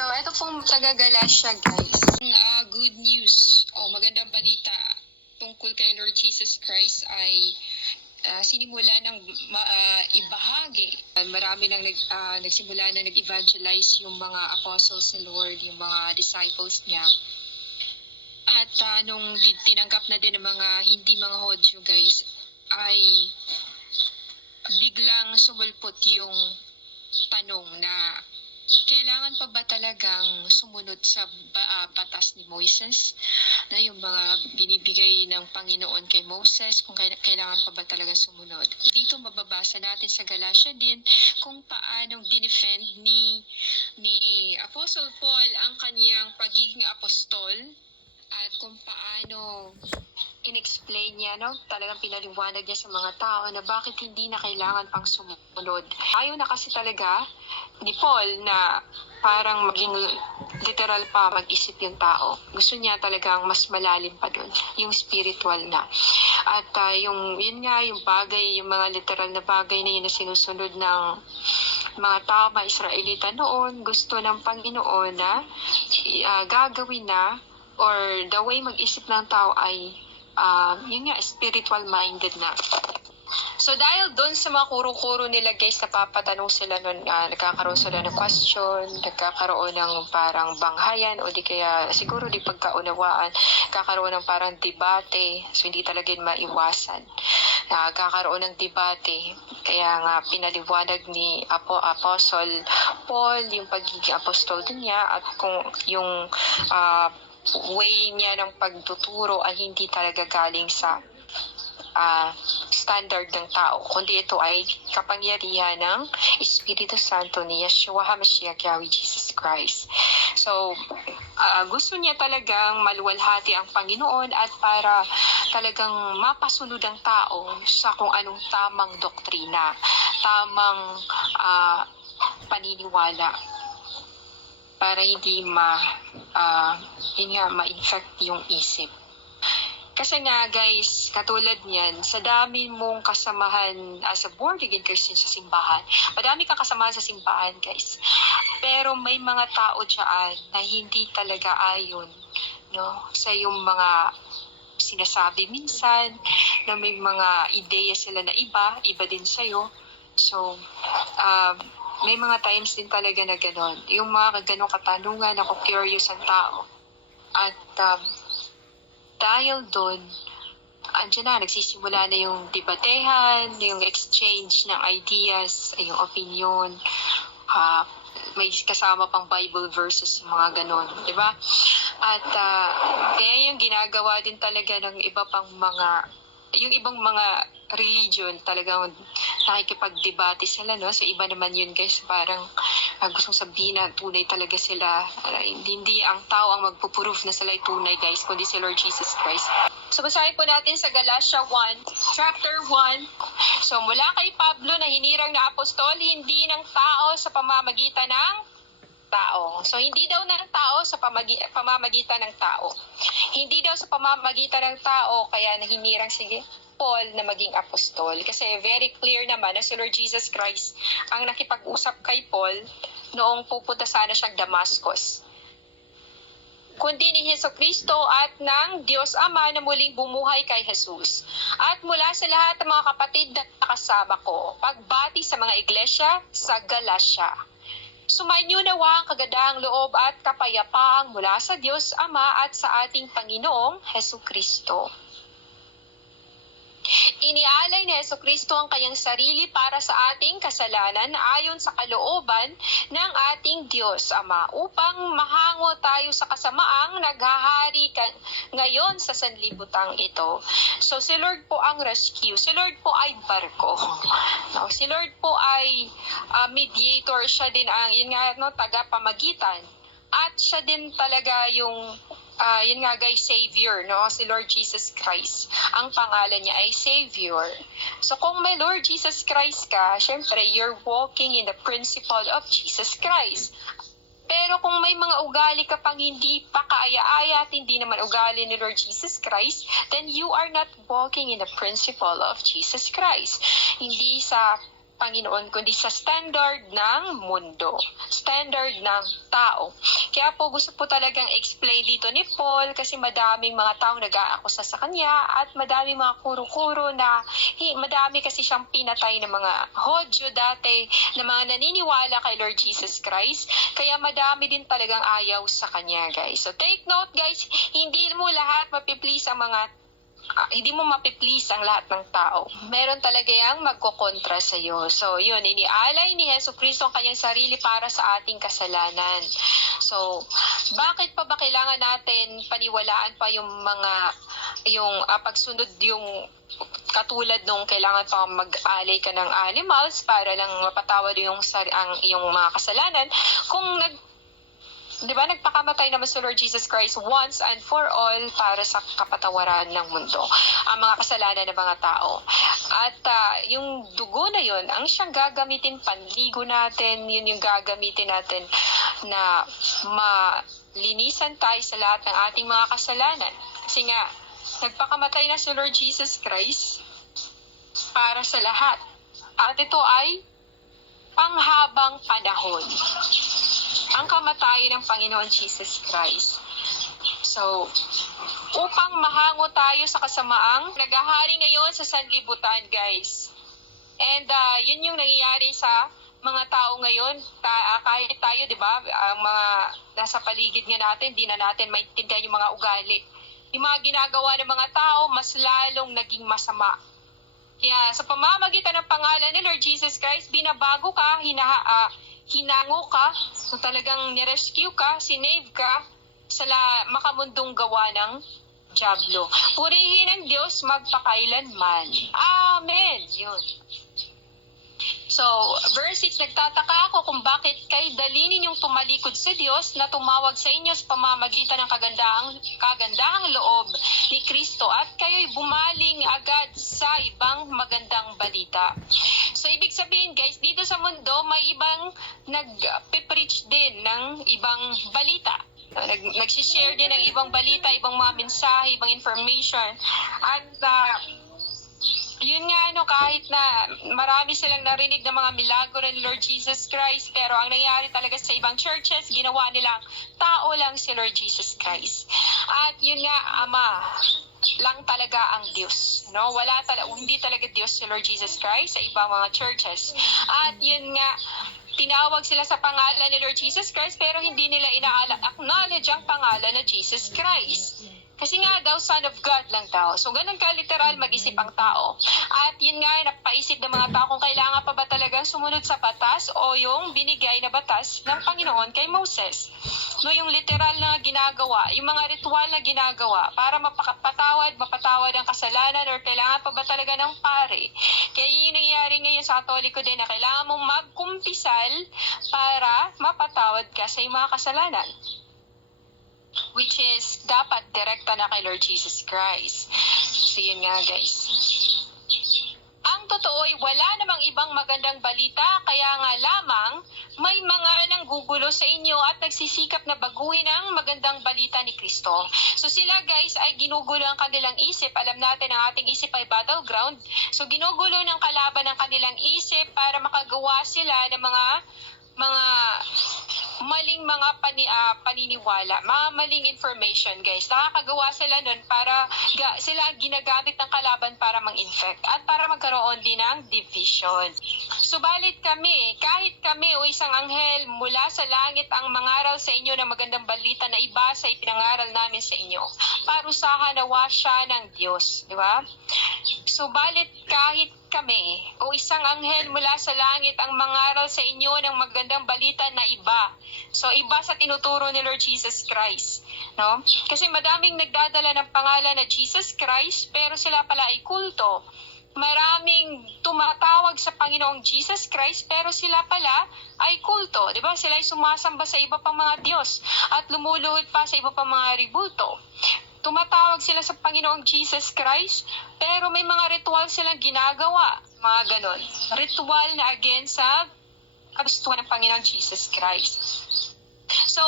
So, ito pong taga-Galatia, guys. Good news o magandang balita tungkol kay Lord Jesus Christ ay sinimula ng ibahagi. Marami nang nagsimula na nag-evangelize yung mga apostles ni Lord, yung mga disciples niya. At nung tinanggap na din ng mga hindi mga Hodyo, guys, ay biglang sumulpot yung tanong na kailangan pa ba talagang sumunod sa batas ni Moises? Na yung mga binibigay ng Panginoon kay Moses, kung kailangan pa ba talaga sumunod. Dito mababasa natin sa Galatia din kung paanong dinefend ni Apostle Paul ang kanyang pagiging apostol at kung paano in-explain niya, talagang pinaliwanag niya sa mga tao na bakit hindi na kailangan pang sumunod. Ayaw na kasi talaga ni Paul na parang maging literal pa mag-isip yung tao. Gusto niya talagang mas malalim pa dun, yung spiritual na. At yung bagay, yung mga literal na bagay na yun na sinusunod ng mga tao, mga Israelita noon, gusto ng Panginoon na gagawin na, or the way mag-isip ng tao ay spiritual minded na. So dahil doon sa mga kuro-kuro nila, guys, napapatanong sila nun, nagkakaroon sila ng question, nagkakaroon ng parang banghayan o di kaya siguro di pagkaunawaan, kakaroon ng parang debate, so hindi talaga yun maiwasan. Kakaroon ng debate, kaya nga pinaliwanag ni Apostle Paul yung pagiging apostol din niya at kung yung way niya ng pagtuturo ay hindi talaga galing sa standard ng tao, kundi ito ay kapangyarihan ng Espiritu Santo ni Yeshua HaMashiach Yahweh Jesus Christ. So, gusto niya talagang maluwalhati ang Panginoon at para talagang mapasunod ang tao sa kung anong tamang doktrina, tamang paniniwala, para hindi ma-infect yung isip. Kasi nga, guys, katulad niyan, sa dami mong kasamahan as a born-again Christian sa simbahan, madami kang kasamahan sa simbahan, guys. Pero may mga tao dyan na hindi talaga ayon, sa yung mga sinasabi minsan, na may mga ideya sila na iba din sa'yo. So, may mga times din talaga na gano'n. Yung mga ganong katanungan, ako curious ang tao. At dahil doon, nagsisimula na yung debatehan, yung exchange ng ideas, yung opinion, may kasama pang Bible verses, mga ganon, di ba? At kaya yung ginagawa din talaga ng iba pang yung ibang mga religion, talagang nakikipag-debate sila, So iba naman yun, guys, parang gustong sabihin na tunay talaga sila. Hindi ang tao ang magpuproof na sila ay tunay, guys, kundi si Lord Jesus Christ. So basahin po natin sa Galatia 1, chapter 1. So mula kay Pablo na hinirang na apostol, hindi ng tao sa pamamagitan ng tao. So hindi daw ng tao sa pamamagitan ng tao. Hindi daw sa pamamagitan ng tao kaya nahinirang si Paul na maging apostol. Kasi very clear naman na si Lord Jesus Christ ang nakipag-usap kay Paul noong pupunta sana siyang Damascus, kundi ni Jesucristo at ng Diyos Ama na muling bumuhay kay Jesus. At mula sa lahat ng mga kapatid na kasama ko, pagbati sa mga iglesia sa Galatia. Sumainyo nawa ang kagandahang loob at kapayapaang mula sa Diyos Ama at sa ating Panginoong Jesucristo. Inialay ni Jesucristo ang kanyang sarili para sa ating kasalanan ayon sa kalooban ng ating Diyos Ama upang mahango tayo sa kasamaang naghahari ngayon sa sanlibutang ito. So si Lord po ang rescue. Si Lord po ay barko. Si Lord po ay mediator. Siya din ang tagapamagitan. At siya din talaga yung Savior, si Lord Jesus Christ. Ang pangalan niya ay Savior. So kung may Lord Jesus Christ ka, syempre, you're walking in the principle of Jesus Christ. Pero kung may mga ugali ka pang hindi pa kaaya-aya at hindi naman ugali ni Lord Jesus Christ, then you are not walking in the principle of Jesus Christ. Hindi sa Panginoon, kundi sa standard ng mundo, standard ng tao. Kaya po gusto po talagang explain dito ni Paul kasi madaming mga taong nag-aakusa sa kanya at madaming mga kuro-kuro na madami kasi siyang pinatay ng mga Hodyo dati na mga naniniwala kay Lord Jesus Christ. Kaya madami din talagang ayaw sa kanya, guys. So take note, guys, hindi mo lahat mapiplease ang mga hindi mo mapiplease ang lahat ng tao. Meron talaga yang magkokontra sa iyo. So, yun, inialay ni Hesus Kristo ang kanyang sarili para sa ating kasalanan. So, bakit pa ba kailangan natin paniwalaan pa yung pagsunod yung katulad nung kailangan pa mag-alay ka ng animals para lang mapatawad yung iyong mga kasalanan kung di ba, nagpakamatay naman si Lord Jesus Christ once and for all para sa kapatawaran ng mundo, ang mga kasalanan ng mga tao. At yung dugo na yun, ang siyang gagamitin, panligo natin, yun yung gagamitin natin na malinisan tayo sa lahat ng ating mga kasalanan. Kasi nga, nagpakamatay na si Lord Jesus Christ para sa lahat. At ito ay panghabang panahon, ang kamatayan ng Panginoon Jesus Christ. So, upang mahango tayo sa kasamaang naghahari ngayon sa sanlibutan, guys. And yun yung nangyayari sa mga tao ngayon. Kahit tayo, di ba, ang mga nasa paligid nga natin, di na natin maintindihan yung mga ugali. Yung mga ginagawa ng mga tao, mas lalong naging masama. Kaya sa pamamagitan ng pangalan ni Lord Jesus Christ, binabago ka, hinango ka, so talagang nirescue ka, sinave ka sa makamundong gawa ng dyablo. Purihin ang Diyos magpakailanman. Amen. Yun. So, verse 6, nagtataka ako kung bakit kay dali ninyong tumalikod sa Diyos na tumawag sa inyo sa pamamagitan ng kagandahang loob ni Kristo at kayo'y bumaling agad sa ibang magandang balita. So, ibig sabihin, guys, dito sa mundo, may ibang nag-preach din ng ibang balita. Nagsishare din ng ibang balita, ibang mga mensahe, ibang information. At yun nga, kahit na marami silang narinig ng mga milagro ni Lord Jesus Christ, pero ang nangyari talaga sa ibang churches, ginawa nilang tao lang si Lord Jesus Christ. At yun nga, Ama lang talaga ang Diyos. Hindi talaga Diyos si Lord Jesus Christ sa ibang mga churches. At yun nga, tinawag sila sa pangalan ni Lord Jesus Christ, pero hindi nila acknowledge ang pangalan na Jesus Christ. Kasi nga daw, Son of God lang daw. So, ganun ka-literal mag-isip ang tao. At yun nga, napaisip ng mga tao kung kailangan pa ba talagang sumunod sa batas o yung binigay na batas ng Panginoon kay Moses. Yung literal na ginagawa, yung mga ritual na ginagawa para mapatawad ang kasalanan or kailangan pa ba talaga ng pare. Kaya yung nangyayari ngayon sa Katoliko din na kailangan mong magkumpisal para mapatawad ka sa iyong mga kasalanan, which is dapat direkta na kay Lord Jesus Christ. So yun nga, guys. Ang totoo ay wala namang ibang magandang balita, kaya nga lamang may mga nanggugulo sa inyo at nagsisikap na baguhin ang magandang balita ni Kristo. So sila, guys, ay ginugulo ang kanilang isip. Alam natin ang ating isip ay battleground. So ginugulo ng kalaban ang kanilang isip para makagawa sila ng mga maling mga paniniwala, mga maling information, guys. Nakakagawa sila nun para sila ginagamit ng kalaban para mang-infect at para magkaroon din ng division. Subalit kami, kahit kami o isang anghel mula sa langit ang mangaral sa inyo ng magandang balita na iba sa ipinangaral namin sa inyo, parusahan nawa siya ng Diyos. Di ba? Subalit kahit kami o isang anghel mula sa langit ang mangaral sa inyo ng magandang balita na iba. So, iba sa tinuturo ni Lord Jesus Christ. No? Kasi madaming nagdadala ng pangalan na Jesus Christ, pero sila pala ay kulto. Maraming tumatawag sa Panginoong Jesus Christ, pero sila pala ay kulto. Diba? Sila ay sumasamba sa iba pang mga Diyos at lumuluhod pa sa iba pang mga ribulto. Tumatawag sila sa Panginoong Jesus Christ, pero may mga ritual silang ginagawa. Mga ganon. Ritual na against sa kagustuhan ng Panginoong Jesus Christ. So,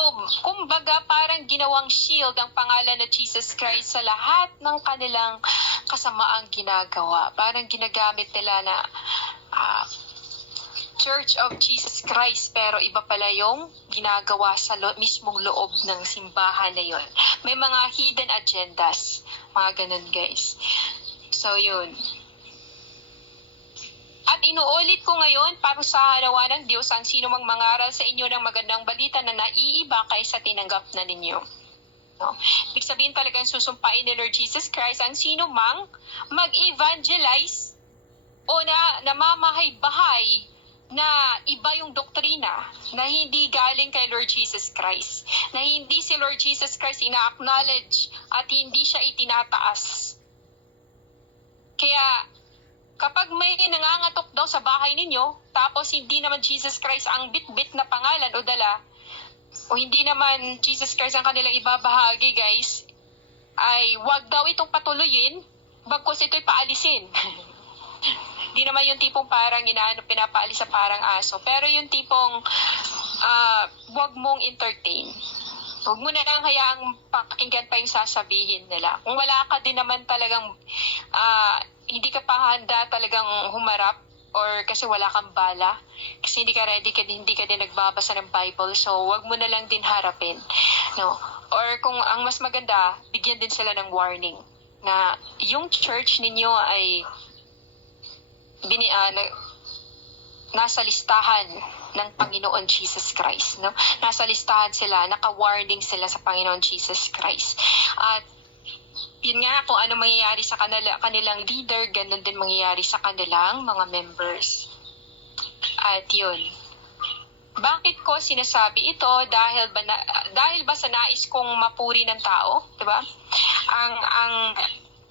kumbaga parang ginawang shield ang pangalan na Jesus Christ sa lahat ng kanilang kasamaang ginagawa. Parang ginagamit nila na Church of Jesus Christ, pero iba pala yung ginagawa sa mismong loob ng simbahan na yon. May mga hidden agendas, mga ganun guys. So yun. At inuulit ko ngayon para sa harawan ng Diyos ang sino mang mangaral sa inyo ng magandang balita na naiiba kaysa tinanggap na ninyo. No? Ibig sabihin talagang susumpain ni Lord Jesus Christ ang sino mang mag-evangelize o namamahay-bahay na iba yung doktrina na hindi galing kay Lord Jesus Christ, na hindi si Lord Jesus Christ ina-acknowledge at hindi siya itinataas. Kaya kapag may nangangatok daw sa bahay ninyo, tapos hindi naman Jesus Christ ang bit-bit na pangalan o dala, o hindi naman Jesus Christ ang kanilang ibabahagi, guys, ay wag daw itong patuloyin, bagkus ito'y paalisin. Hindi naman yung tipong parang pinapaalis sa parang aso, pero yung tipong wag mong entertain. Huwag mo na lang hayaang pakinggan pa yung sasabihin nila. Kung wala ka din naman talagang, hindi ka pa handa talagang humarap or kasi wala kang bala, kasi hindi ka ready, hindi ka din nagbabasa ng Bible, so wag mo na lang din harapin. No? Or kung ang mas maganda, bigyan din sila ng warning na yung church ninyo ay nasa listahan ng Panginoon Jesus Christ, no? Nasa listahan sila, naka-warning sila sa Panginoon Jesus Christ. At yun nga, kung ano mangyayari sa kanilang leader, ganun din mangyayari sa kanilang mga members. At yun. Bakit ko sinasabi ito? Dahil ba sa nais kong mapuri ng tao, 'di ba?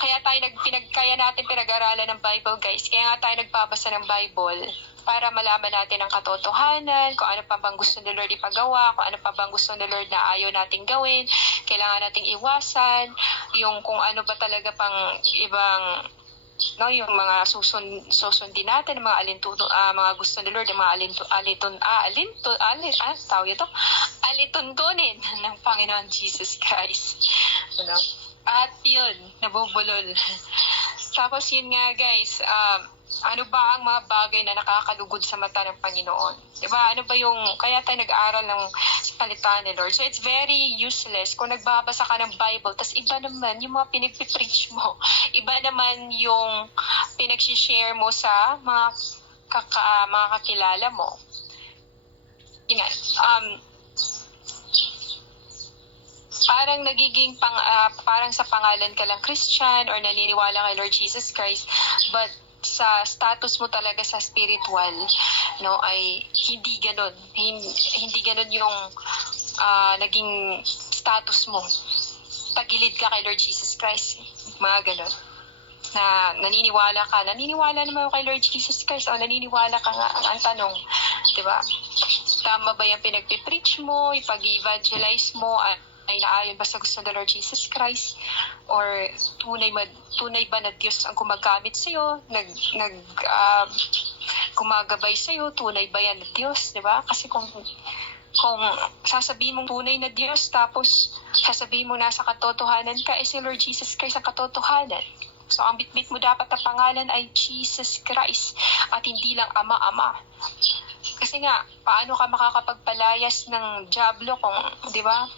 Kaya natin pinag-aralan ng Bible, guys. Kaya nga tayo nagbabasa ng Bible para malaman natin ang katotohanan, kung ano pa bang gusto ni Lord ipagawa, kung ano pa bang gusto ni Lord na ayaw nating gawin, kailangan nating iwasan, yung kung ano ba talaga pang ibang yung mga susundin natin, mga mga gusto ni Lord, yung mga alituntunin ng Panginoon Jesus Christ. At yun, nabubulol. Tapos yun nga, guys, ano ba ang mga bagay na nakakalugod sa mata ng Panginoon? Diba? Ano ba yung, kaya tayo nag-aaral ng salita ni Lord. So it's very useless kung nagbabasa ka ng Bible, tas iba naman yung mga pinagpipreach mo. Iba naman yung pinag-share mo sa mga kakilala mo. Yun nga, parang nagiging parang sa pangalan ka lang Christian or naniniwala kay Lord Jesus Christ, but sa status mo talaga sa spiritual, no, ay hindi ganoon. Hindi ganoon yung naging status mo. Tagilid ka kay Lord Jesus Christ, mga ganoon. Na naniniwala naman kay Lord Jesus Christ, o naniniwala ka nga, ang tanong, 'di ba? Tama ba yung pinagpipreach mo, ipag-evangelize mo, ay naayon ba sa gusto ng Lord Jesus Christ? Or tunay ba na Diyos ang gumagamit sa iyo, gumagabay sa iyo, tunay ba yan na Diyos, 'di ba? Kasi kung sasabihin mong tunay na Diyos, tapos sasabihin mo nasa katotohanan ka, si Lord Jesus Christ ang katotohanan. So ang bitbit mo dapat na pangalan ay Jesus Christ at hindi lang Ama. Kasi nga, paano ka makakapagpalayas ng dyablo kung, 'di ba?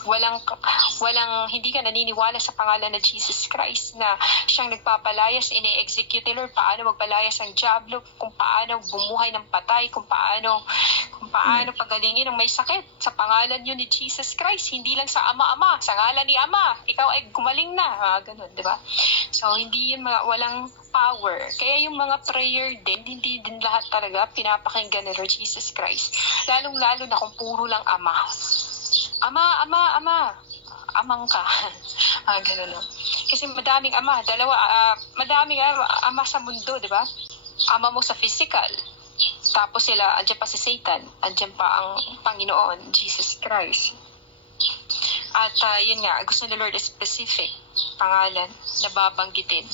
Hindi ka naniniwala sa pangalan na Jesus Christ na siyang nagpapalayas, ini-execute ni Lord, paano magpalayas ang dyablo, kung paano bumuhay ng patay, kung paano pagalingin ng may sakit sa pangalan yun ni Jesus Christ, hindi lang sa Ama, sa ngalan ni Ama, ikaw ay gumaling na, ganun, di ba? So, hindi yun walang power. Kaya yung mga prayer din, hindi din lahat talaga pinapakinggan ni Lord Jesus Christ. Lalong-lalo na kung puro lang Ama. Ama, amang ka. Ganun, no? Kasi madaming ama, madaming ama sa mundo, di ba? Ama mo sa physical. Tapos andyan pa si Satan, andyan pa ang Panginoon, Jesus Christ. At yun nga, gusto ni Lord specific pangalan na babanggitin.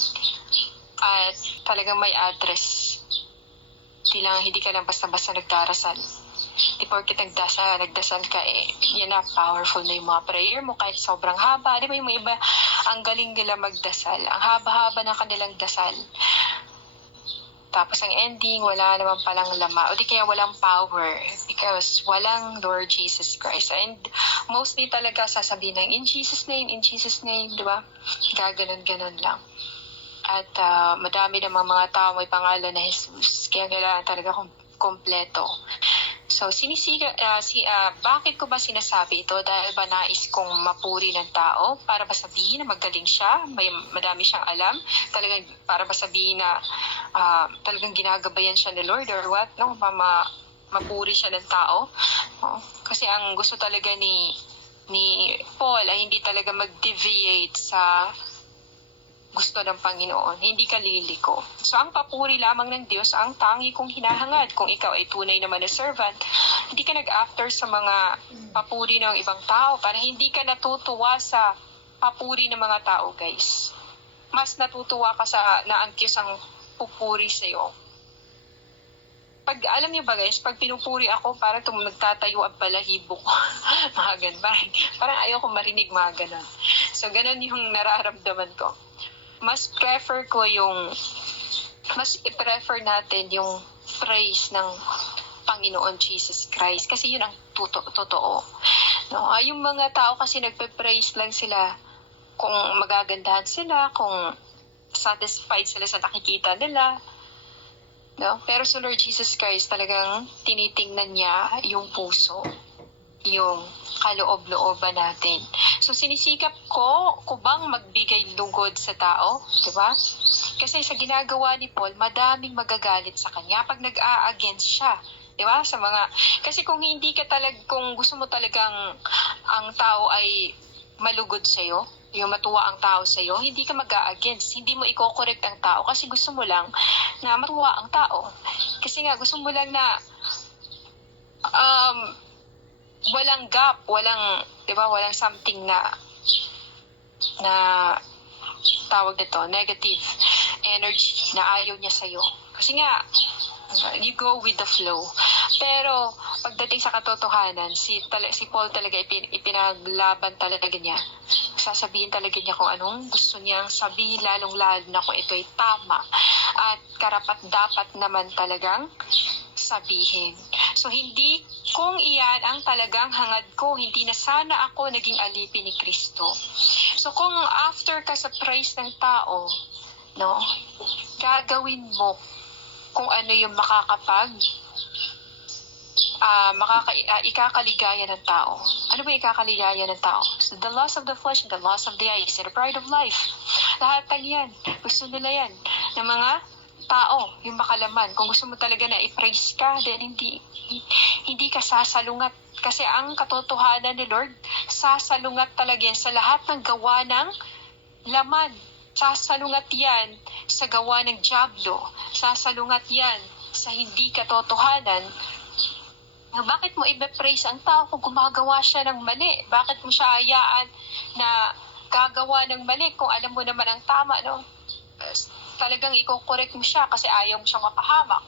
At talagang may address. Hindi ka lang basta-basta nagdarasal. Di porket nagdasal ka, yan na, powerful na yung mga prayer mo kahit sobrang haba. Di ba yung iba, ang galing nila magdasal. Ang haba-haba ng kanilang dasal. Tapos ang ending, wala naman palang laman. O di kaya walang power. Because walang Lord Jesus Christ. And mostly talaga sasabihin ng in Jesus' name, di ba? Gaganon-ganon lang. At madami namang mga tao may pangalan na Jesus. Kaya kailangan talaga kompleto. So, bakit ko ba sinasabi ito? Dahil ba nais kong mapuri ng tao? Para ba sabihin na magaling siya? Madami siyang alam? Talagang para ba sabihin na talagang ginagabayan siya ni Lord or what? No? Mapuri siya ng tao? No? Kasi ang gusto talaga ni Paul ay hindi talaga mag-deviate sa gusto ng Panginoon, hindi ka liliko. So, ang papuri lamang ng Diyos, ang tangi kong hinahangad. Kung ikaw ay tunay naman na servant, hindi ka nag-after sa mga papuri ng ibang tao para hindi ka natutuwa sa papuri ng mga tao, guys. Mas natutuwa ka sa na ang Diyos ang pupuri sa'yo. Alam niyo ba guys, pag pinupuri ako, parang nagtatayo ang balahibo ko. Mga ganun. Parang ayaw ko marinig mga ganun. So, ganun yung nararamdaman ko. Mas i-prefer natin yung praise ng Panginoon Jesus Christ kasi yun ang totoo. No? Yung mga tao kasi nagpe-praise lang sila kung magagandahan sila, kung satisfied sila sa nakikita nila. No? Pero sa Lord Jesus Christ talagang tinitingnan niya yung puso, yung kaloob-looban natin. So, sinisikap ko bang magbigay lugod sa tao? Diba? Kasi sa ginagawa ni Paul, madaming magagalit sa kanya pag nag-a-against siya. Diba? Kasi kung kung gusto mo talagang ang tao ay malugod sa'yo, yung matuwa ang tao sa'yo, hindi ka mag-a-against. Hindi mo i-correct ang tao kasi gusto mo lang na matuwa ang tao. Kasi nga, gusto mo lang na walang gap, walang something na tawag nito, negative energy na ayaw niya sa'yo. Kasi nga, you go with the flow. Pero, pagdating sa katotohanan, si Paul talaga ipinaglaban talaga niya. Sasabihin talaga niya kung anong gusto niyang sabihin, lalong-lalo na kung ito'y tama. At karapat-dapat naman talagang sabihin. So, kung iyan ang talagang hangad ko, hindi na sana ako naging alipin ni Kristo. So, kung after ka sa praise ng tao, no, gagawin mo kung ano yung ikakaligaya ng tao. Ano ba ikakaligaya ng tao? So, the lust of the flesh and the lust of the eyes and the pride of life. Lahat ng yan. Gusto nila yan. Ng mga tao, yung makalaman. Kung gusto mo talaga na i-praise ka, then hindi ka sasalungat. Kasi ang katotohanan ni Lord, sasalungat talaga yan sa lahat ng gawa ng laman. Sasalungat yan sa gawa ng dyablo. Sasalungat yan sa hindi katotohanan. Bakit mo i-praise ang tao kung gumagawa siya ng mali? Bakit mo siya hayaan na gagawa ng mali kung alam mo naman ang tama, no? Talagang i-correct mo siya kasi ayaw mo siyang mapahamak.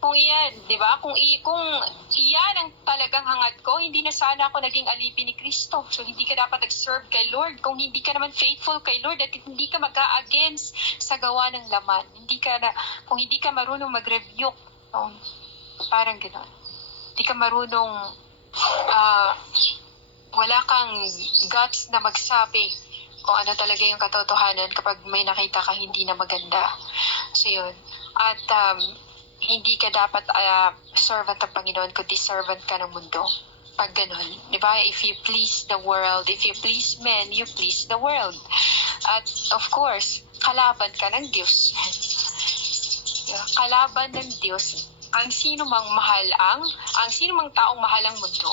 Kung iyan, di ba? Kung iyan ang talagang hangad ko, hindi na sana ako naging alipin ni Kristo. So, hindi ka dapat nag-serve kay Lord. Kung hindi ka naman faithful kay Lord at hindi ka mag-a-against sa gawa ng laman. Kung hindi ka marunong mag-rebuke, parang gano'n. Hindi ka marunong, wala kang guts na magsabi kung ano talaga yung katotohanan kapag may nakita ka hindi na maganda. So, yun. At, hindi ka dapat servant ng Panginoon, kundi servant ka ng mundo. Pag ganun, di ba? If you please the world, if you please men, you please the world. At of course, kalaban ka ng Diyos. Kalaban ng Diyos ang sino mang taong mahal ang mundo.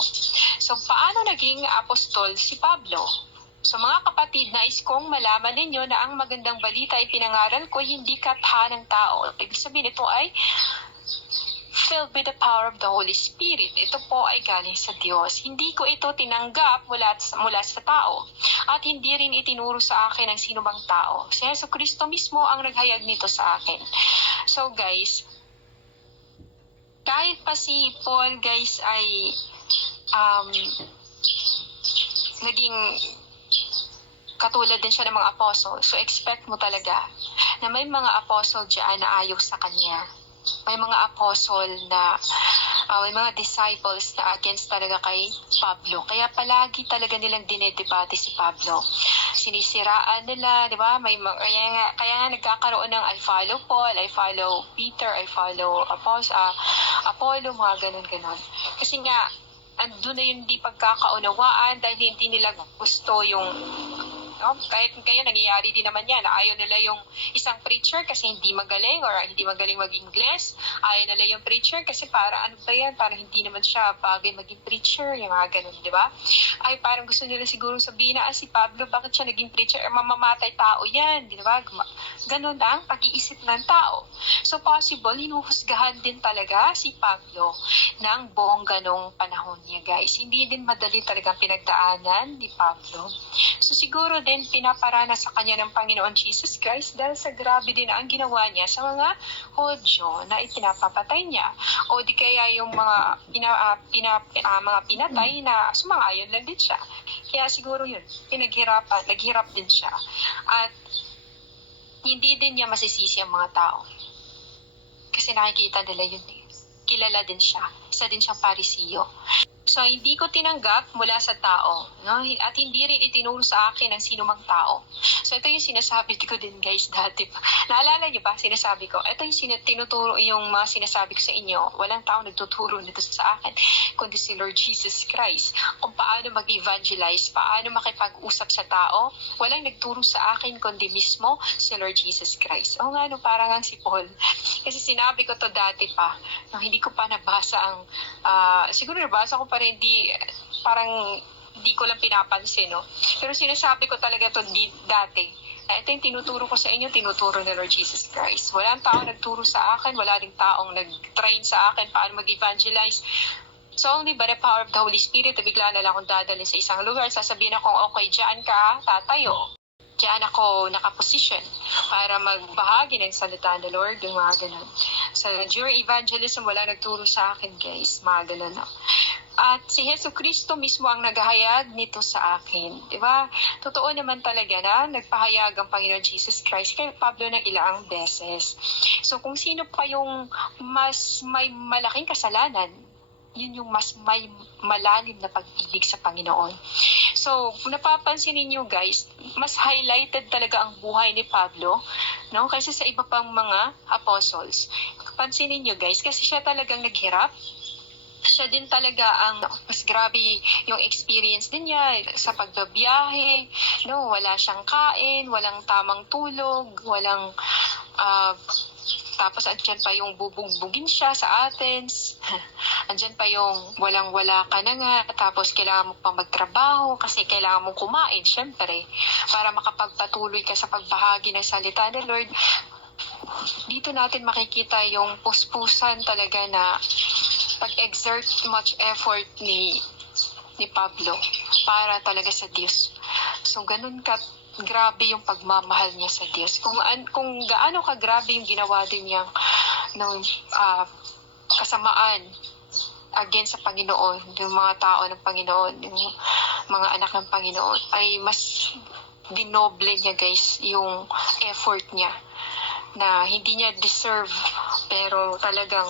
So, paano naging apostol si Pablo? So, mga kapatid, nais kong malaman ninyo na ang magandang balita ay pinangaral ko, hindi katha ng tao. Ibig sabihin, ito ay filled with the power of the Holy Spirit. Ito po ay galing sa Diyos. Hindi ko ito tinanggap mula sa tao. At hindi rin itinuro sa akin ng sino mang tao. Si Jesucristo mismo ang naghayag nito sa akin. So guys, kahit pa si Paul guys ay naging katulad din siya ng mga apostle. So expect mo talaga na may mga apostle dyan na ayaw sa kanya. May mga apostle na may mga disciples na against talaga kay Pablo. Kaya palagi talaga nilang dinedebate si Pablo. Sinisiraan nila, di ba? Kaya nga nagkakaroon ng I follow Paul, I follow Peter, I follow Apollo, mga ganun-ganon. Kasi nga, andun na yung di pagkakaunawaan dahil hindi nila gusto yung kahit kaya nangyayari din naman yan na ayaw nila yung isang preacher kasi hindi magaling or hindi magaling mag-Ingles. Ayaw nila yung preacher kasi para ano ba yan, parang hindi naman siya bagay maging preacher, yung mga ganun, di ba? Ay parang gusto nila siguro sabihin na si Pablo, bakit siya naging preacher? Mamamatay tao yan, di ba? Ganun ang pag-iisip ng tao. So possible, hinuhusgahan din talaga si Pablo ng bongga nung panahon niya, guys. Hindi din madali talaga pinagdaanan ni Pablo. So siguro din pinaparana sa kanya ng Panginoon Jesus Christ dahil sa grabe din ang ginawa niya sa mga Hodyo na itinapapatay niya. O di kaya yung mga mga pinatay na sumang-ayon lang din siya. Kaya siguro yun, naghirap din siya. At hindi din niya masisisi ang mga tao. Kasi nakikita nila yun eh. Kilala din siya. Isa din siyang Parisiyo. So, hindi ko tinanggap mula sa tao, no? At hindi rin itinuro sa akin ng sinumang tao. So, ito yung sinasabi ko din, guys, dati pa. Naalala niyo ba, sinasabi ko, ito yung tinuturo yung mga sinasabi ko sa inyo. Walang tao nagtuturo nito sa akin, kundi si Lord Jesus Christ. Kung paano mag-evangelize, paano makipag-usap sa tao, walang nagturo sa akin, kundi mismo si Lord Jesus Christ. O nga, no, parang ang si Paul. Kasi sinabi ko to dati pa, no, hindi ko pa nabasa ang, siguro nabasa ko pa rin, parang hindi ko lang pinapansin, no? Pero sinasabi ko talaga to dati. Ito yung tinuturo ko sa inyo, tinuturo ni Lord Jesus Christ. Walang taong nagturo sa akin, wala ding taong nag-train sa akin paano mag-evangelize. So only by the power of the Holy Spirit, bigla na lang akong dadalhin sa isang lugar, sasabihin akong, okay, dyan ka, tatayo. Diyan ako nakaposisyon para magbahagi ng salita ng Lord, yung mga ganun. So, during evangelism, wala nagturo sa akin, guys, mga ganun. No? At si Jesu Cristo mismo ang naghahayag nito sa akin. Diba? Totoo naman talaga na nagpahayag ang Panginoon Jesus Christ kay Pablo ng ilang beses. So, kung sino pa yung mas may malaking kasalanan, yun yung mas may malalim na pag-ibig sa Panginoon. So, kung napapansin ninyo, guys, mas highlighted talaga ang buhay ni Pablo, no? Kasi sa iba pang mga apostles. Pansinin niyo, guys, kasi siya talagang naghirap. Siya din talaga ang mas grabe yung experience din niya sa pagbabiyahe, no? Wala siyang kain, walang tamang tulog, walang tapos andyan pa yung bubugbugin siya sa Athens. Andyan pa yung walang-wala ka na nga. Tapos kailangan mo pa magtrabaho kasi kailangan mong kumain, syempre. Para makapagpatuloy ka sa pagbahagi ng salita ng Lord. Dito natin makikita yung puspusan talaga na pag-exert much effort ni Pablo para talaga sa Diyos. So, ganun grabe yung pagmamahal niya sa Diyos. Kung gaano kagrabe yung ginawa din niyang kasamaan against sa Panginoon, yung mga tao ng Panginoon, yung mga anak ng Panginoon, ay mas dinoble niya, guys, yung effort niya na hindi niya deserve, pero talagang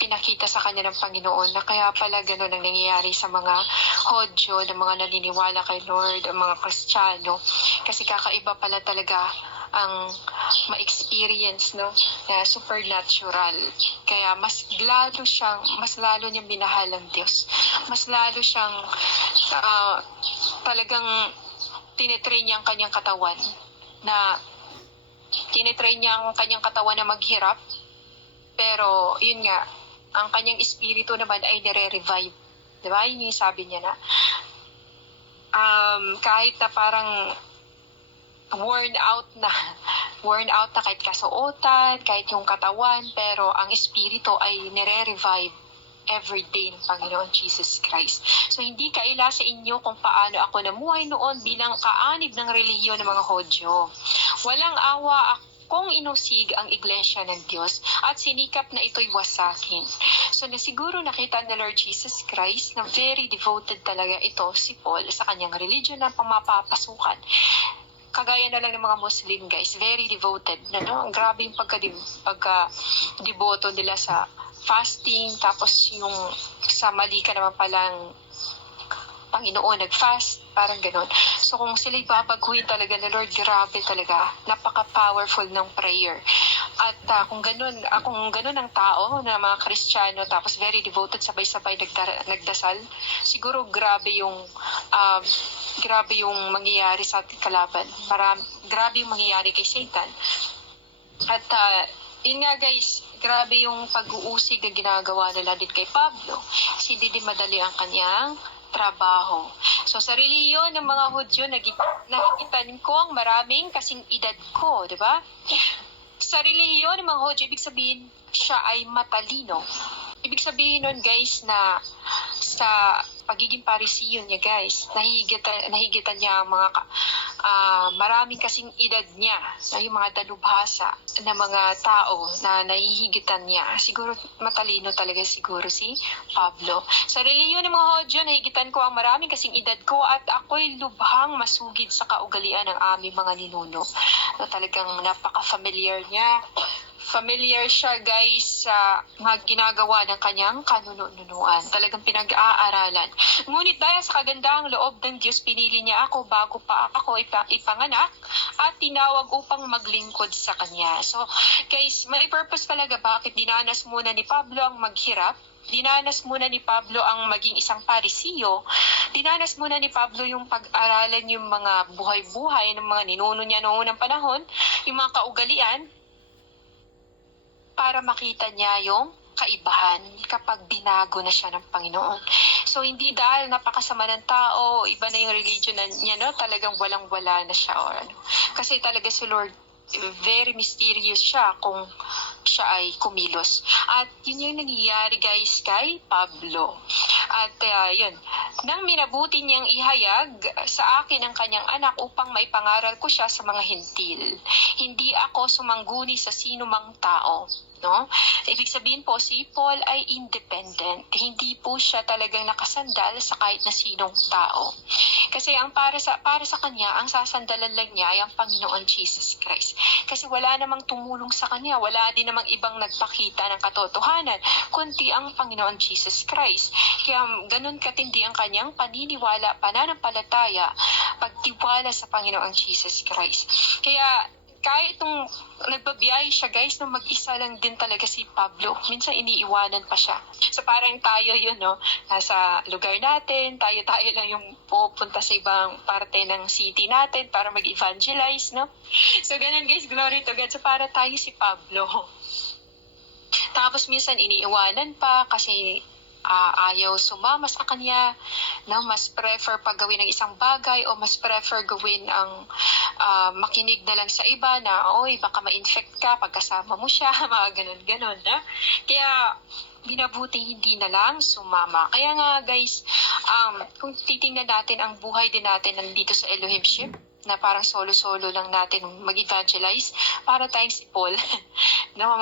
pinakita sa kanya ng Panginoon na kaya pala gano'n ang nangyayari sa mga Hodyo, ng mga naniniwala kay Lord, ang mga Kristiyano. Kasi kakaiba pala talaga ang ma-experience, no, na supernatural. Kaya mas lalo niyang minahal ang Diyos. Mas lalo siyang talagang tinitrain niya ang kanyang katawan na maghirap. Pero, yun nga, ang kanyang espiritu naman ay nire-revive. Diba? Yun yung sabi niya na, kahit na parang worn out na kahit kasuotan, kahit yung katawan, pero ang espiritu ay nire-revive every day ng Panginoon Jesus Christ. So, hindi kaila sa inyo kung paano ako namuhay noon bilang kaanib ng relihiyon ng mga Hodyo. Walang awa kung inusig ang iglesia ng Diyos at sinikap na ito'y wasakin. So, siguro nakita ni Lord Jesus Christ na very devoted talaga ito si Paul sa kanyang religion na pamapapasukan. kagaya na lang ng mga Muslim guys, very devoted na, no? Ang grabe yung pagka-deboto nila sa fasting, tapos yung sa mali ka naman palang Panginoon nag-fast, parang ganon. So kung sila'y babaguhin talaga na Lord, grabe talaga, napaka-powerful ng prayer. At kung ganun ang tao na mga Kristiyano, tapos very devoted, sabay-sabay nagdasal, siguro grabe yung mangyayari sa ating kalaban. Grabe yung mangyayari kay Satan. At yun nga guys, grabe yung pag-uusig na ginagawa nila din kay Pablo. Kasi hindi din madali ang kanyang trabaho. So sa reliyon ng mga Hudyo, nakikitan ko ang maraming kasing edad ko, di ba? Sa reliyon ng mga Hudyo, ibig sabihin siya ay matalino. Ibig sabihin nun guys na sa pagiging parisiyon niya guys, nahigitan niya ang mga maraming kasing edad niya, na yung mga dalubhasa na mga tao na nahihigitan niya. Siguro matalino talaga siguro si Pablo. Sa reliyon ng mga Hudyo, nahigitan ko ang maraming kasing edad ko at ako'y lubhang masugid sa kaugalian ng aming mga ninuno. So, talagang napaka-familiar niya. Familiar siya guys sa mga ginagawa ng kanyang kanunuan. Talagang pinag-aaralan. Ngunit dahil sa kagandahang loob ng Diyos, pinili niya ako bago pa ako ipanganak at tinawag upang maglingkod sa Kanya. So guys, may purpose talaga bakit dinanas muna ni Pablo ang maghirap. Dinanas muna ni Pablo ang maging isang parisiyo. Dinanas muna ni Pablo yung pag-aralan yung mga buhay-buhay ng mga ninuno niya noong unang panahon, yung mga kaugalian, para makita niya yung kaibahan kapag binago na siya ng Panginoon. So, hindi dahil napakasama ng tao, iba na yung religion niya, no? Talagang walang-wala na siya. Or ano. Kasi talaga si Lord, very mysterious siya kung siya ay kumilos. At yun yung nangyayari guys kay Pablo. At yun, nang minabuti niyang ihayag sa akin ang kanyang anak upang maipangaral ko siya sa mga hintil. Hindi ako sumangguni sa sino mang tao. No? Ibig sabihin po, si Paul ay independent. Hindi po siya talagang nakasandal sa kahit na sinong tao. Kasi ang para sa kanya, ang sasandalan lang niya ay ang Panginoon Jesus Christ. Kasi wala namang tumulong sa kanya, wala din namang ibang nagpakita ng katotohanan, kundi ang Panginoon Jesus Christ. Kaya ganun katindi ang kanyang paniniwala, pananampalataya, pagtiwala sa Panginoon Jesus Christ. Kaya kahit itong nagbabiyahe siya guys, nung mag-isa lang din talaga si Pablo. Minsan iniiwanan pa siya. So parang tayo yun, no? Nasa lugar natin, tayo lang yung pupunta sa ibang parte ng city natin para mag-evangelize, no? So ganun guys, glory to God. So para tayo si Pablo. Tapos minsan iniiwanan pa kasi ayaw sumama sa kanya, no? Mas prefer paggawin ng isang bagay o mas prefer gawin ang makinig na lang sa iba na, oy, baka ma-infect ka pagkasama mo siya, mga ganun-ganun, na? Kaya binabuting hindi na lang sumama. Kaya nga guys, kung titingnan natin ang buhay din natin nandito sa Elohimship, na parang solo-solo lang natin mag-evangelize, para tayong si Paul, no?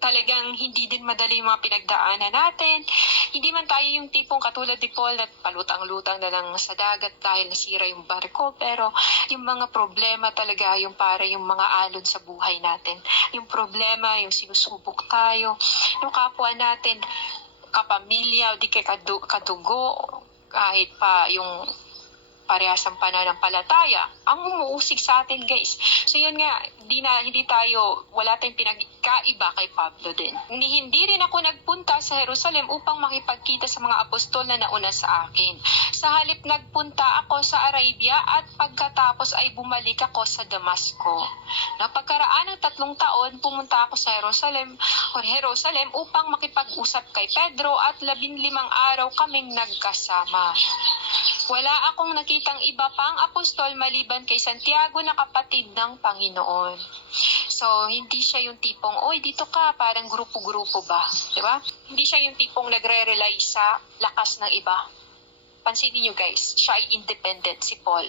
Talagang hindi din madali yung mga pinagdaanan natin. Hindi man tayo yung tipong katulad ni Paul na palutang-lutang na lang sa dagat dahil nasira yung barko. Pero yung mga problema talaga, yung para yung mga alon sa buhay natin. Yung problema, yung sinusubok tayo, yung kapwa natin, kapamilya, o di kay kadugo, kahit pa yung parehas ang pananampalataya, ang umuusig sa atin guys. So yun nga, hindi tayo, wala tayong pinagkaiba kay Pablo din. Hindi rin ako nagpunta sa Jerusalem upang makipagkita sa mga apostol na nauna sa akin. Sa halip nagpunta ako sa Arabia at pagkatapos ay bumalik ako sa Damasco. Pagkaraan ng 3 taon, pumunta ako sa Jerusalem upang makipag-usap kay Pedro at 15 araw kaming nagkasama. Wala akong nakitang iba pang apostol maliban kay Santiago na kapatid ng Panginoon. So, hindi siya yung tipong, oy, dito ka, parang grupo-grupo ba? Diba? Hindi siya yung tipong nagre-rely sa lakas ng iba. Pansinin nyo guys, siya ay independent, si Paul.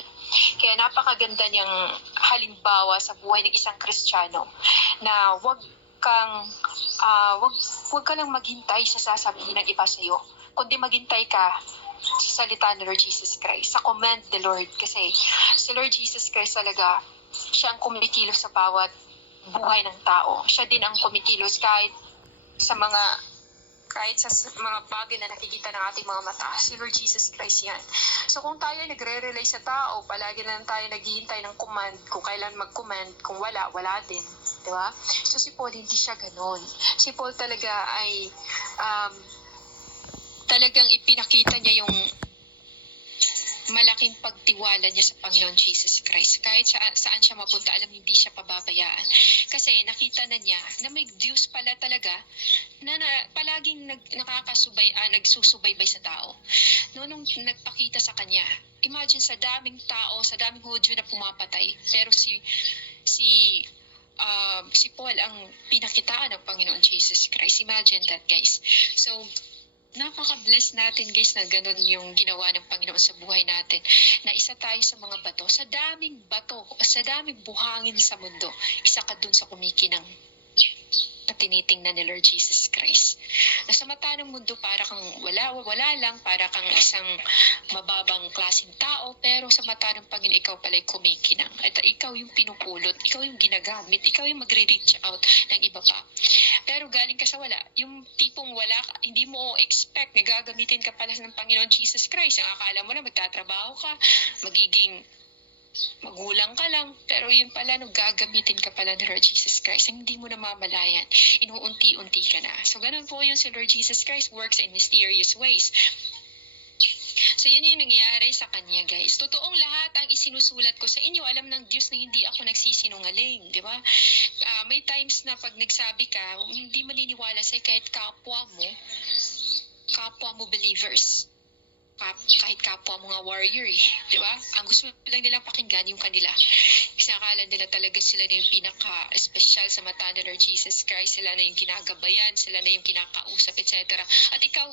Kaya napakaganda niyang halimbawa sa buhay ng isang Kristiyano na wag ka lang maghintay sa sasabihin ng iba sa'yo, kundi maghintay ka sa salita ni Lord Jesus Christ, sa command ni Lord. Kasi si Lord Jesus Christ talaga, siya ang kumikilos sa bawat buhay ng tao. Siya din ang kumikilos kahit sa mga bagay na nakikita ng ating mga mata. Si Lord Jesus Christ yan. So kung tayo nagre-rely sa tao, palagi na lang tayo naghihintay ng command, kung kailan mag-command, kung wala din. Diba? So si Paul hindi siya ganon. Si Paul talaga ay talagang ipinakita niya yung malaking pagtiwala niya sa Panginoon Jesus Christ. Kahit saan siya mapunta, alam hindi siya pababayaan. Kasi nakita na niya na may Diyos pala talaga na palaging nagsusubaybay sa tao. Nung nagpakita sa kanya, imagine sa daming tao, sa daming Hudyo na pumapatay, pero si Paul ang pinakitaan ng Panginoon Jesus Christ. Imagine that, guys. So, napaka-bless natin, guys, na ganun yung ginawa ng Panginoon sa buhay natin. Na isa tayo sa mga bato, sa daming buhangin sa mundo, isa ka dun sa kumikinang na tinitingnan ni Lord Jesus Christ. Na sa mata ng mundo, para kang wala lang, para kang isang mababang klaseng tao, pero sa mata ng Panginoon, ikaw pala'y kumikinang. At ikaw yung pinupulot, ikaw yung ginagamit, ikaw yung magre-reach out ng iba pa. Pero galing ka sa wala, yung tipong wala ka, hindi mo expect na gagamitin ka pala ng Panginoon Jesus Christ. Ang akala mo na magtatrabaho ka, magiging magulang ka lang, pero yun pala, gagamitin ka pala ng Lord Jesus Christ, hindi mo namamalayan, inuunti-unti ka na. So ganun po yung si Lord Jesus Christ works in mysterious ways. So yun yung nangyayari sa kanya, guys. Totoong lahat ang isinusulat ko sa inyo, alam ng Diyos na hindi ako nagsisinungaling, di ba? May times na pag nagsabi ka, hindi maniniwala sa'yo kahit kapwa mo believers. Kahit kapwa mga warrior di ba? Ang gusto lang nilang pakinggan yung kanila. Kasi akala nila talaga sila na yung pinaka-special sa mata ni Lord Jesus Christ. Sila na yung ginagabayan, sila na yung kinakausap, etc. At ikaw,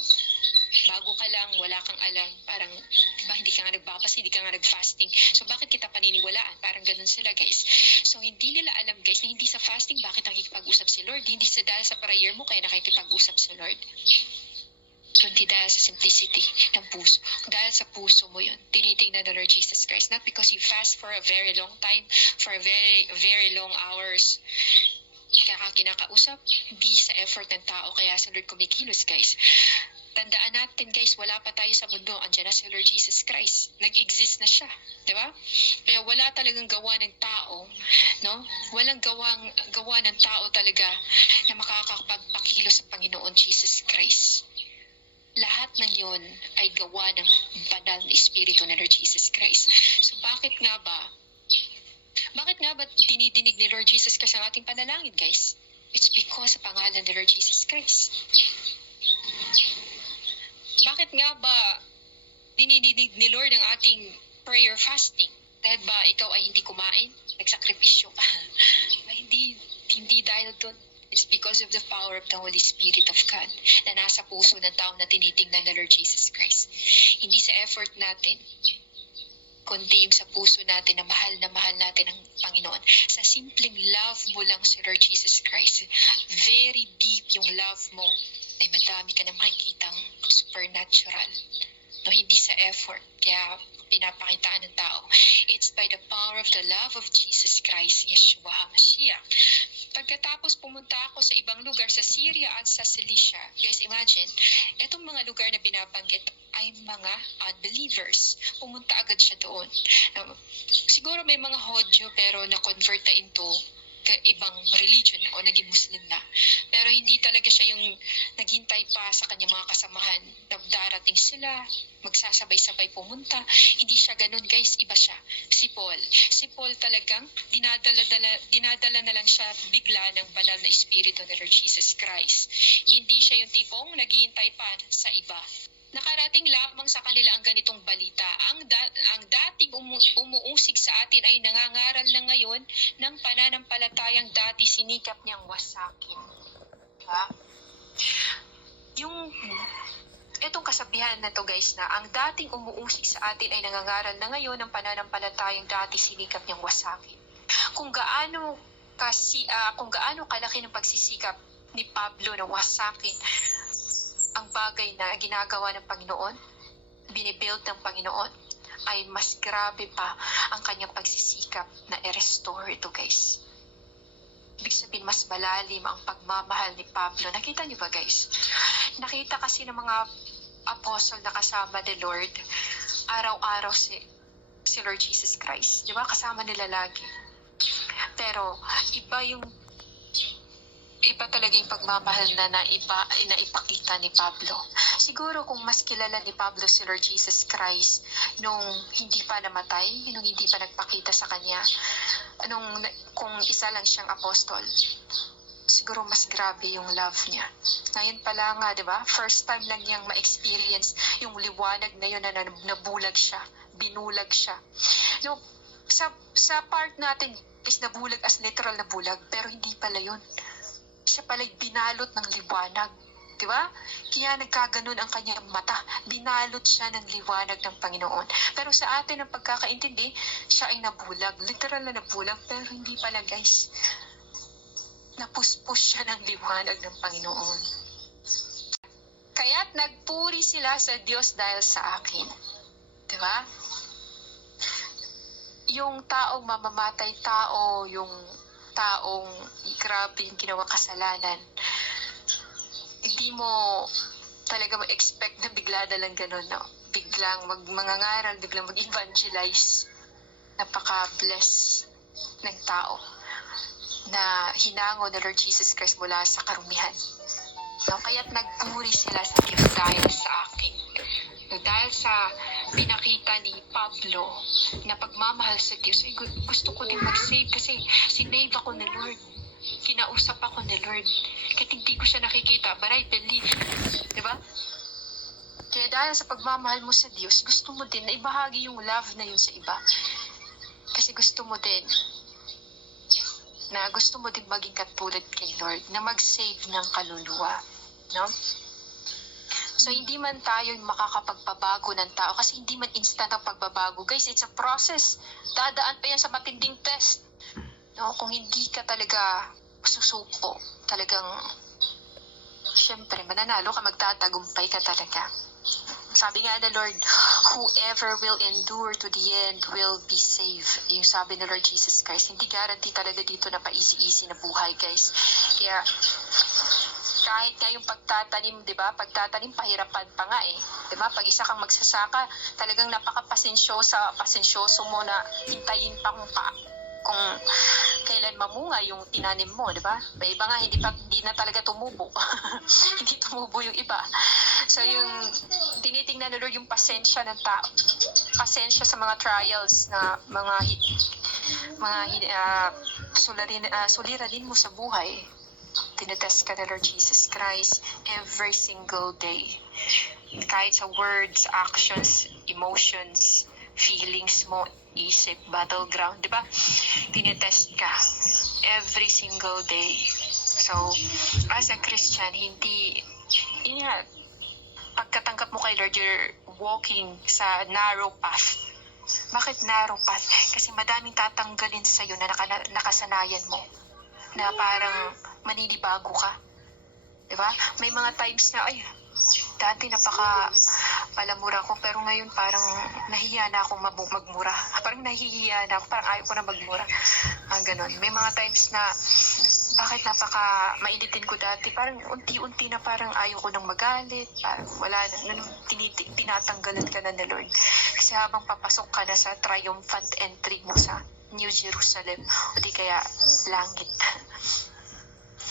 bago ka lang, wala kang alam. Parang, diba, hindi ka nga nagbabasa, hindi ka nga nag-fasting. So, bakit kita paniniwalaan? Parang ganun sila, guys. So, hindi nila alam, guys, na hindi sa fasting, bakit nakikipag-usap si Lord? Hindi dahil sa prayer mo, kaya nakikipag-usap si Lord. Kundi dahil sa simplicity ng puso. Dahil sa puso mo yun, tinitingnan ng Lord Jesus Christ. Not because you fast for a very long time, for a very, very long hours. Kaya ka kinakausap, hindi sa effort ng tao, kaya sa Lord kumikilos, guys. Tandaan natin, guys, wala pa tayo sa mundo, andyan na si Lord Jesus Christ. Nag-exist na siya, di ba? Kaya wala talagang gawa ng tao, no? Walang gawa ng tao talaga na makakapagpakilos sa Panginoon Jesus Christ. Lahat ng yun ay gawa ng banal na Espiritu ng Lord Jesus Christ. So bakit nga ba dinidinig ni Lord Jesus Christ ang ating panalangin, guys? It's because sa pangalan ni Lord Jesus Christ. Bakit nga ba dinidinig ni Lord ang ating prayer fasting? Dahil ba ikaw ay hindi kumain? Nagsakripisyo ka? Hindi dahil doon. It's because of the power of the Holy Spirit of God na nasa puso ng tao na tinitingnan ng Lord Jesus Christ. Hindi sa effort natin, kundi yung sa puso natin na mahal natin ang Panginoon. Sa simpleng love mo lang si Lord Jesus Christ, very deep yung love mo, ay madami ka na makikitang supernatural. No, hindi sa effort, kaya pinapakitaan ng tao. It's by the power of the love of Jesus Christ, Yeshua HaMashiach. Pagkatapos pumunta ako sa ibang lugar, sa Syria at sa Cilicia, guys, imagine, itong mga lugar na binabanggit ay mga unbelievers. Pumunta agad siya doon. Siguro may mga Hodyo pero na-convert na into ibang religion o naging Muslim na. Pero hindi talaga siya yung naghintay pa sa kanyang mga kasamahan na darating sila, magsasabay-sabay pumunta. Hindi siya ganun, guys. Iba siya. Si Paul talagang dinadala na lang siya bigla ng banal na Espiritu ng Lord Jesus Christ. Hindi siya yung tipong naghihintay pa sa iba. Nakarating lamang sa kanila ang ganitong balita. Ang dating umuusig sa atin ay nangangaral na ngayon ng pananampalatayang dati sinikap niyang wasakin. Diba? Itong kasabihan na to, guys, na ang dating umuusig sa atin ay nangangaral na ngayon ng pananampalatayang dati sinikap niyang wasakin. Kung gaano kalaki ng pagsisikap ni Pablo na wasakin ang bagay na ginagawa ng Panginoon binibuild ng Panginoon, ay mas grabe pa ang kanyang pagsisikap na i-restore ito, guys. Ibig sabihin, mas malalim ang pagmamahal ni Pablo. Nakita niyo ba, guys? Nakita kasi ng mga apostle na kasama ni Lord, araw-araw si Lord Jesus Christ. Di ba? Kasama nila lagi. Pero, iba talaga yung pagmamahal na ipakita ni Pablo. Siguro kung mas kilala ni Pablo si Lord Jesus Christ nung hindi pa namatay, nung hindi pa nagpakita sa kanya, kung isa lang siyang apostol, siguro mas grabe yung love niya. Ngayon pala nga, di ba? First time lang niyang ma-experience yung liwanag na yun na nabulag siya, binulag siya. No, sa part natin is nabulag as literal na bulag, pero hindi pala yun. Siya pala'y binalot ng liwanag. Di ba? Kaya nagkaganon ang kanyang mata. Binalot siya ng liwanag ng Panginoon. Pero sa atin ang pagkakaintindi, siya ay nabulag. Literal na nabulag, pero hindi pala, guys. Napuspos siya ng liwanag ng Panginoon. Kaya't nagpuri sila sa Diyos dahil sa akin. Di ba? Yung taong mamamatay tao, yung taong grabe yung ginawa kasalanan, hindi mo talaga ma-expect na bigla na lang ganun, no? Biglang mangangaral, biglang mag-evangelize. Napaka-bless ng tao na hinango ni Lord Jesus Christ mula sa karumihan. No? Kaya't nagpuri sila sa Diyos dahil sa akin. No, dahil sa pinakita ni Pablo na pagmamahal sa Diyos, ay gusto ko din mag-save kasi sinave ako ni Lord. Kinausap ako ni Lord. Kahit hindi ko siya nakikita, but I believe. Diba? Kaya dahil sa pagmamahal mo sa Diyos, gusto mo din na ibahagi yung love na yun sa iba. Kasi gusto mo din maging katulad kay Lord, na mag-save ng kaluluwa. No? So, hindi man tayo makakapagpabago ng tao kasi hindi man instant ang pagbabago. Guys, it's a process. Dadaan pa yan sa matinding test. No? Kung hindi ka talaga susuko, talagang, syempre, mananalo ka, magtatagumpay ka talaga. Sabi nga na Lord, whoever will endure to the end will be saved. Yung sabi ni Lord Jesus Christ, hindi guarantee talaga dito na pa-easy-easy na buhay, guys. Kaya, kahit nga yung pagtatanim, di ba? Pagtatanim, pahirapan pa nga eh. Di ba? Pag isa kang magsasaka, talagang napaka-pasensyoso mo na hintayin pa kung kailan mamunga yung tinanim mo, di ba? May iba nga, hindi na talaga tumubo. Hindi tumubo yung iba. So yung tinitingnan na Lord yung pasensya ng tao. Pasensya sa mga trials na suliranin mo sa buhay. Tinetest ka na Lord Jesus Christ every single day. Kahit sa words, actions, emotions, feelings mo, isip, battleground, di ba? Tinetest ka every single day. So, as a Christian, pagkatanggap mo kay Lord, you're walking sa narrow path. Bakit narrow path? Kasi madaming tatanggalin sa'yo na nakasanayan mo. Na parang maninibago ka. Diba? May mga times na, dati palamura ko, pero ngayon parang nahihiya na akong magmura. Parang nahihiya na ako, parang ayaw ko na magmura. Ganon. May mga times na, bakit mainitin ko dati, parang unti-unti na parang ayaw ko nang magalit, parang wala na, tinatanggalan ka na ni Lord. Kasi habang papasok ka na sa triumphant entry mo sa New Jerusalem, o di kaya langit.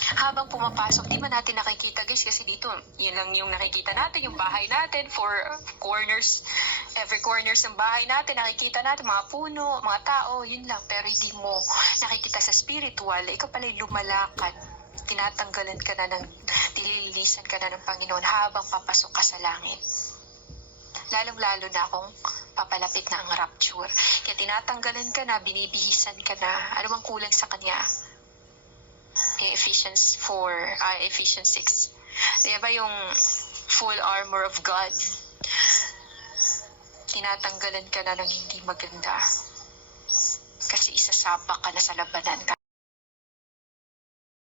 Habang pumapasok, di ba natin nakikita, guys, kasi dito, yun lang yung nakikita natin, yung bahay natin, every corners ng bahay natin, nakikita natin, mga puno, mga tao, yun lang. Pero hindi mo nakikita sa spiritual, ikaw pala'y lumalakad, tinatanggalan ka na nililinisan ka na ng Panginoon habang papasok ka sa langit. Lalong-lalo na kung papalapit na ang rapture. Kaya tinatanggalan ka na, binibihisan ka na, ano bang kulang sa kanya? Ephesians 6. Diba yung full armor of God? Tinatanggalan ka na ng hindi maganda. Kasi isasapa ka na sa labanan.